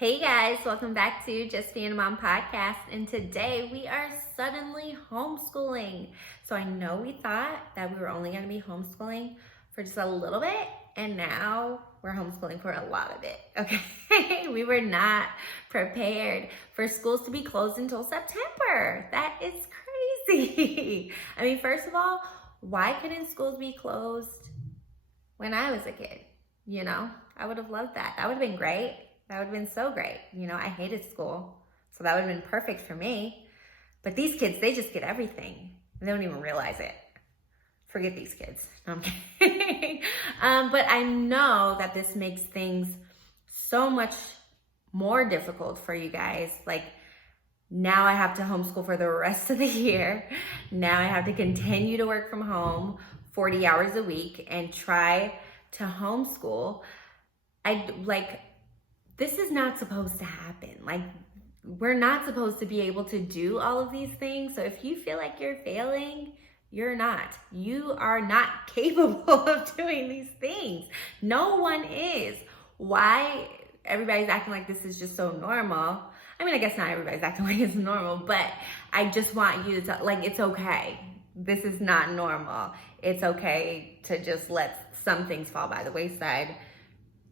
Hey guys, welcome back to Just Being a Mom podcast. And today we are suddenly homeschooling. So I know we thought that we were only going to be homeschooling for just a little bit, and now we're homeschooling for a lot of it. Okay, we were not prepared for schools to be closed until September. That is crazy. I mean, first of all, why couldn't schools be closed when I was a kid? You know, I would have loved that. That would have been great. That would have been so great. You know, I hated school, so that would have been perfect for me. But these kids, they just get everything. They don't even realize it. Forget these kids. No, I'm kidding. But I know that this makes things so much more difficult for you guys. Like, now I have to homeschool for the rest of the year. Now I have to continue to work from home 40 hours a week and try to homeschool. This is not supposed to happen. Like, we're not supposed to be able to do all of these things. So if you feel like you're failing, you're not. You are not capable of doing these things. No one is. Why everybody's acting like this is just so normal? I mean, I guess not everybody's acting like it's normal, but I just want you to, it's okay. This is not normal. It's okay to just let some things fall by the wayside,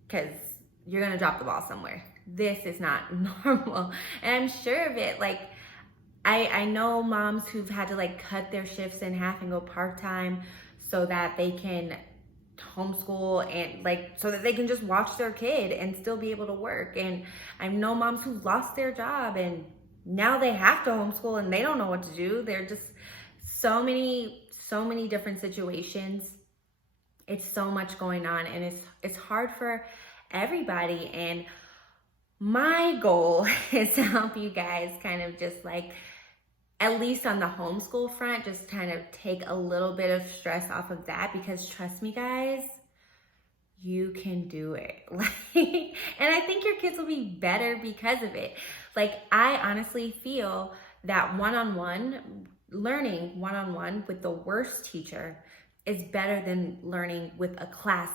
because you're gonna drop the ball somewhere. This is not normal. And I'm sure of it. Like, I know moms who've had to cut their shifts in half and go part-time so that they can homeschool and so that they can just watch their kid and still be able to work. And I know moms who lost their job and now they have to homeschool and they don't know what to do. They're just so many different situations. It's so much going on, and it's hard for everybody. And my goal is to help you guys kind of just at least on the homeschool front, just kind of take a little bit of stress off of that, because trust me guys, you can do it. And I think your kids will be better because of it. I honestly feel that learning one-on-one with the worst teacher is better than learning with a class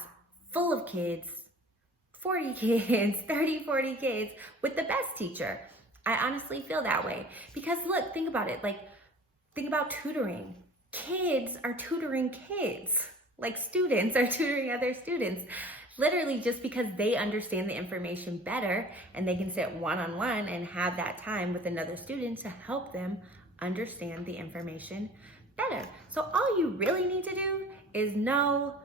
full of kids, 40 kids, 30, 40 kids, with the best teacher. I honestly feel that way. Because look, think about it. Think about tutoring. Kids are tutoring kids. Students are tutoring other students. Literally just because they understand the information better and they can sit one-on-one and have that time with another student to help them understand the information better. So all you really need to do is know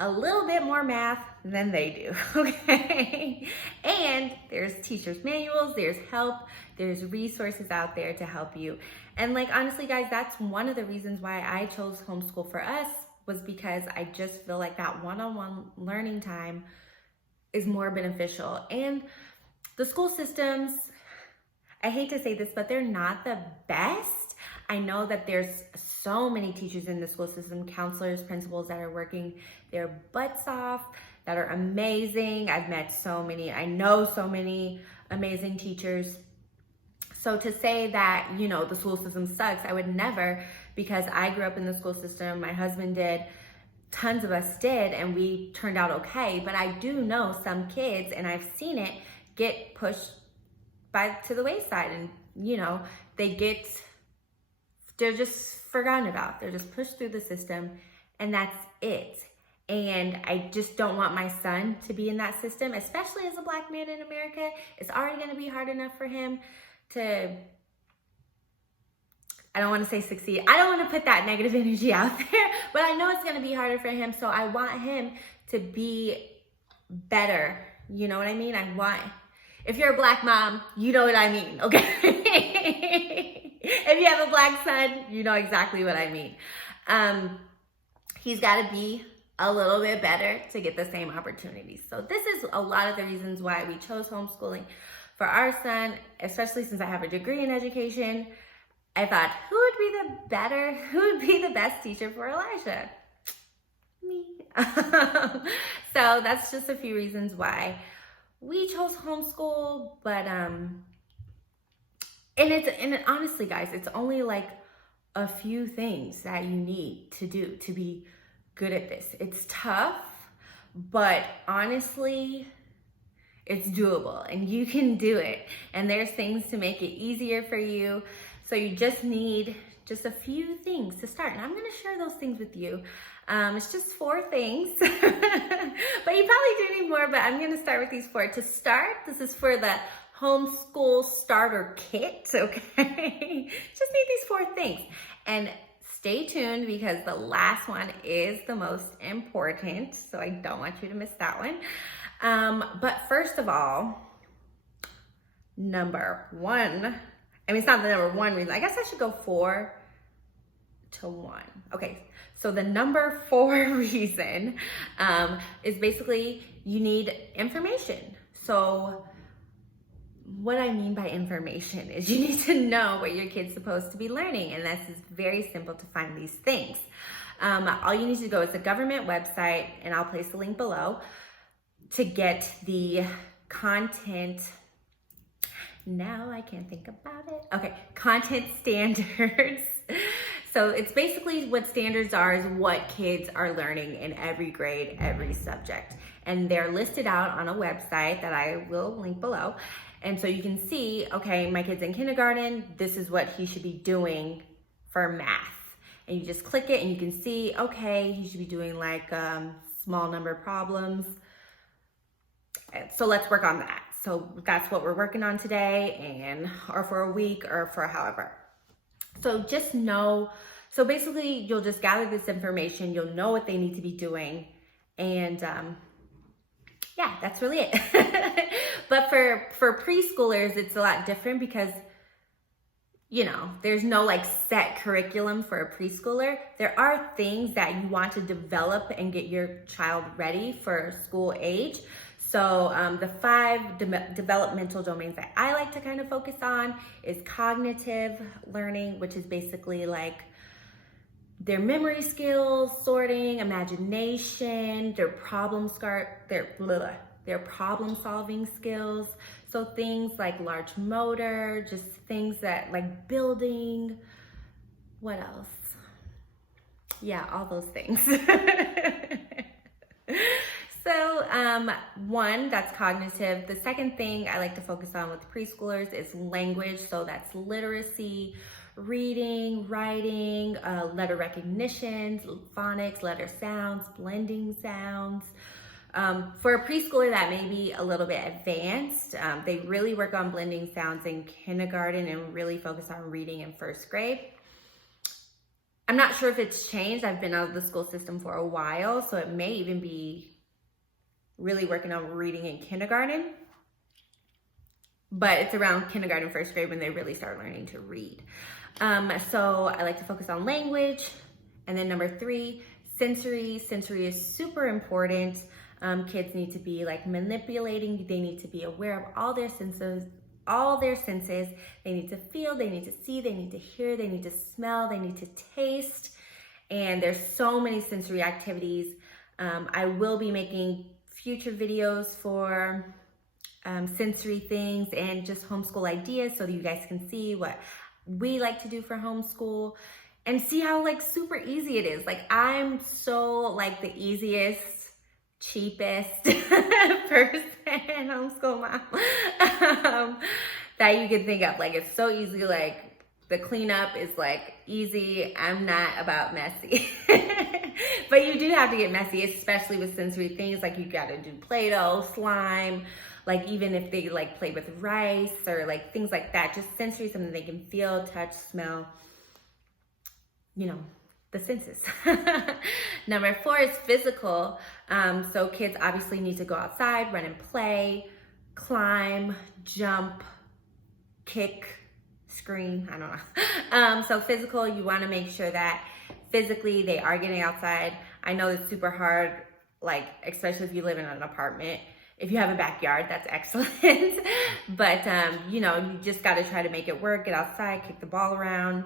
a little bit more math than they do, okay? And there's teachers' manuals, there's help, there's resources out there to help you. And honestly guys, that's one of the reasons why I chose homeschool for us, was because I just feel like that one-on-one learning time is more beneficial. And the school systems, I hate to say this, but they're not the best. I know that there's so many teachers in the school system, counselors, principals that are working their butts off, that are amazing. I know so many amazing teachers. So to say that, the school system sucks, I would never, because I grew up in the school system, my husband did, tons of us did, and we turned out okay. But I do know some kids, and I've seen it, get pushed to the wayside, and they're just forgotten about. They're just pushed through the system, and that's it. And I just don't want my son to be in that system, especially as a Black man in America. It's already going to be hard enough for him to, I don't want to say succeed. I don't want to put that negative energy out there, but I know it's going to be harder for him. So I want him to be better. You know what I mean? If you're a Black mom, you know what I mean, okay? If you have a Black son, you know exactly what I mean. He's got to be a little bit better to get the same opportunities. So this is a lot of the reasons why we chose homeschooling for our son, especially since I have a degree in education. I thought, who would be the best teacher for Elijah? Me. So that's just a few reasons why we chose homeschool. But and honestly guys, it's only a few things that you need to do to be good at this. It's tough, but honestly, It's doable and you can do it. And there's things to make it easier for you. So you just need just a few things to start. And I'm gonna share those things with you. It's just 4 things, but you probably do need more, but I'm gonna start with these 4. To start, this is for the homeschool starter kit, okay? Just need these 4 things. And stay tuned because the last one is the most important, so I don't want you to miss that one. But first of all, number 1, I mean, it's not the number 1 reason. I guess I should go 4 to 1. Okay, so the number 4 reason is basically you need information. So what I mean by information is you need to know what your kid's supposed to be learning, and that's very simple to find these things. All you need to go is the government website, and I'll place the link below, to get the content. Now I can't think about it. Okay, content standards. So it's basically what standards are is what kids are learning in every grade, every subject. And they're listed out on a website that I will link below. And so you can see, okay, my kid's in kindergarten, this is what he should be doing for math. And you just click it and you can see, okay, he should be doing like small number problems. So let's work on that. So that's what we're working on today, and or for a week or for however. So just know, so basically you'll just gather this information, you'll know what they need to be doing, and yeah, that's really it. But for preschoolers, it's a lot different because, you know, there's no like set curriculum for a preschooler. There are things that you want to develop and get your child ready for school age. So the 5 developmental domains that I like to kind of focus on is cognitive learning, which is basically like their memory skills, sorting, imagination, their problem solving skills. So things like large motor, just things that like building, what else? Yeah, all those things. So 1, that's cognitive. The second thing I like to focus on with preschoolers is language. So that's literacy, reading, writing, letter recognition, phonics, letter sounds, blending sounds. For a preschooler, that may be a little bit advanced. They really work on blending sounds in kindergarten and really focus on reading in 1st grade. I'm not sure if it's changed. I've been out of the school system for a while, so it may even be really working on reading in kindergarten, but it's around kindergarten, 1st grade when they really start learning to read. So I like to focus on language. And then number 3, sensory. Sensory is super important. Kids need to be like manipulating. They need to be aware of all their senses. They need to feel, they need to see, they need to hear, they need to smell, they need to taste. And there's so many sensory activities. I will be making future videos for sensory things and just homeschool ideas so that you guys can see what we like to do for homeschool and see how like super easy it is. Like I'm so like the easiest, cheapest person, homeschool mom, that you can think of. Like it's so easy, like the cleanup is like easy. I'm not about messy. But you do have to get messy, especially with sensory things. Like you gotta do Play-Doh, slime, like even if they like play with rice or like things like that, just sensory, something they can feel, touch, smell, you know, the senses. Number 4 is physical. So kids obviously need to go outside, run and play, climb, jump, kick, scream, I don't know. So physical, you wanna make sure that physically they are getting outside. I know it's super hard, like especially if you live in an apartment. If you have a backyard, that's excellent. But you know, you just gotta try to make it work, get outside, kick the ball around,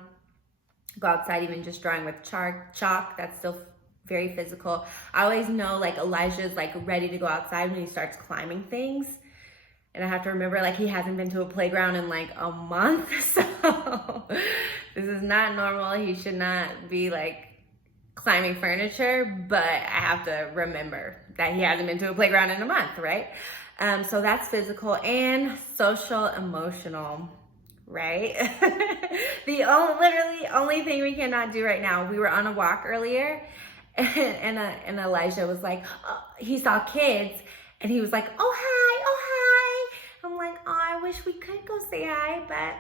go outside, even just drawing with chalk, that's still very physical. I always know like Elijah's like ready to go outside when he starts climbing things. And I have to remember like he hasn't been to a playground in like a month. So this is not normal. He should not be like climbing furniture, but I have to remember that he hasn't been to a playground in a month, right? So that's physical and social emotional, right? Literally only thing we cannot do right now. We were on a walk earlier, and Elijah was like, oh, he saw kids, and he was like, oh hi, oh hi. I'm like, oh, I wish we could go say hi, but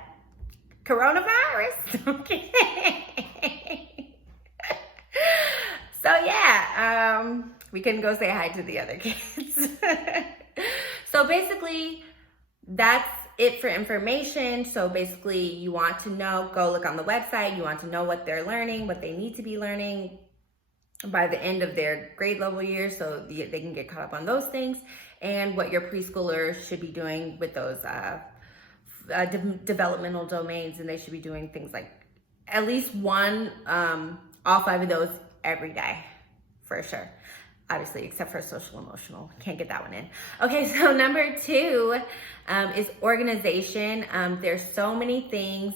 coronavirus. Okay. So yeah, we couldn't go say hi to the other kids. So basically, that's it for information. So basically, you want to know, go look on the website. You want to know what they're learning, what they need to be learning by the end of their grade level year, so they can get caught up on those things, and what your preschoolers should be doing with those developmental domains. And they should be doing things like at least one, all 5 of those every day, for sure. Obviously, except for social emotional. Can't get that one in. Okay, so number 2 is organization. There's so many things.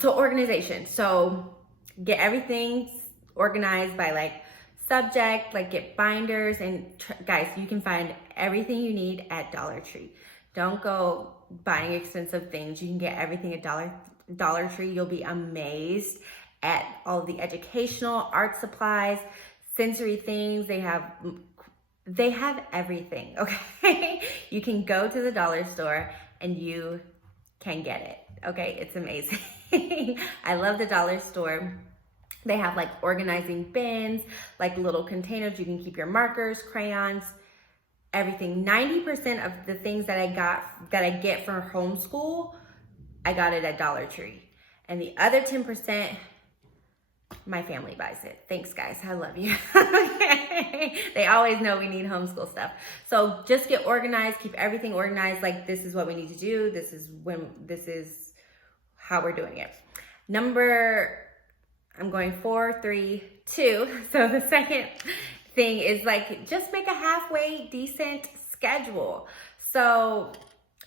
So organization. So get everything organized by like subject, like get binders. And guys, you can find everything you need at Dollar Tree. Don't go buying expensive things. You can get everything at Dollar Tree. You'll be amazed at all the educational, art supplies, sensory things. They have everything, okay? You can go to the dollar store and you can get it, okay? It's amazing. I love the dollar store. They have like organizing bins, like little containers. You can keep your markers, crayons, everything. 90% of the things that I get from Homeschool, I got it at Dollar Tree. And the other 10%, my family buys it. Thanks, guys. I love you. Okay. They always know we need homeschool stuff. So just get organized, keep everything organized. Like, this is what we need to do. This is how we're doing it. I'm going 4, 3, 2. So the second thing is like, just make a halfway decent schedule. So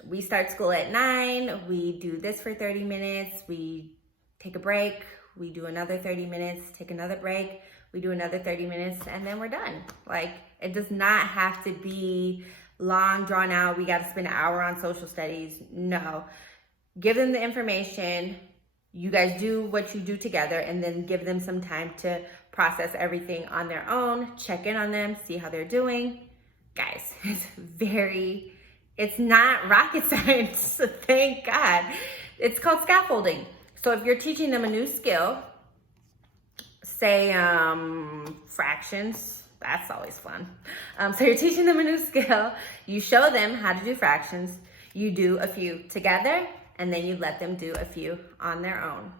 we start school at 9. We do this for 30 minutes. We take a break. We do another 30 minutes, take another break. We do another 30 minutes, and then we're done. Like, it does not have to be long, drawn out. We got to spend an hour on social studies. No. Give them the information. You guys do what you do together, and then give them some time to process everything on their own. Check in on them, see how they're doing. Guys, it's not rocket science, thank God. It's called scaffolding. So if you're teaching them a new skill, say fractions, that's always fun. So you're teaching them a new skill, you show them how to do fractions, you do a few together, and then you let them do a few on their own.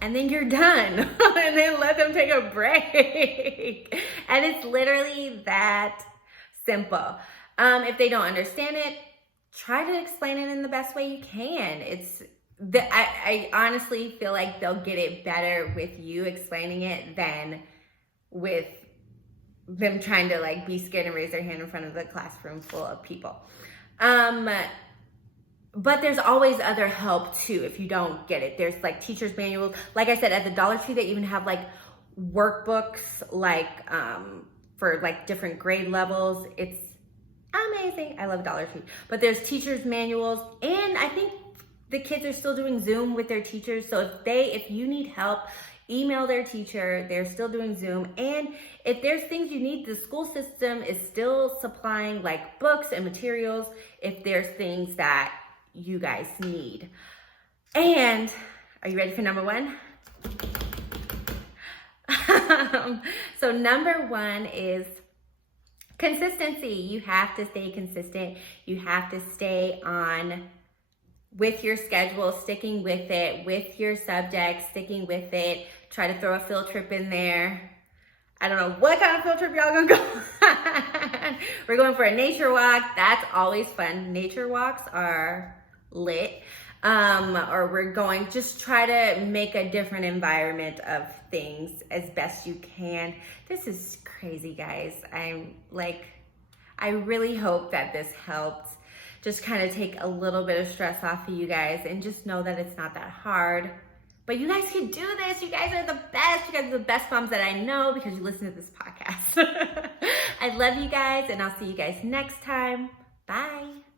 And then you're done. And then let them take a break. And it's literally that simple. If they don't understand it, try to explain it in the best way you can. I honestly feel like they'll get it better with you explaining it than with them trying to like be scared and raise their hand in front of the classroom full of people. But there's always other help too if you don't get it. There's like teacher's manuals. Like I said, at the Dollar Tree, they even have like workbooks like for like different grade levels. It's amazing. I love Dollar Tree. But there's teacher's manuals, and I think the kids are still doing Zoom with their teachers. So if you need help, email their teacher. They're still doing Zoom. And if there's things you need, the school system is still supplying like books and materials if there's things that you guys need. And are you ready for number 1? So number 1 is consistency. You have to stay consistent. You have to stay on with your schedule, sticking with it, with your subjects, sticking with it. Try to throw a field trip in there. I don't know what kind of field trip y'all gonna go on. We're going for a nature walk. That's always fun. Nature walks are lit. Or we're going, just try to make a different environment of things as best you can. This is crazy, guys. I really hope that this helped just kind of take a little bit of stress off of you guys, and just know that it's not that hard. But you guys can do this. You guys are the best. You guys are the best moms that I know because you listen to this podcast. I love you guys, and I'll see you guys next time. Bye.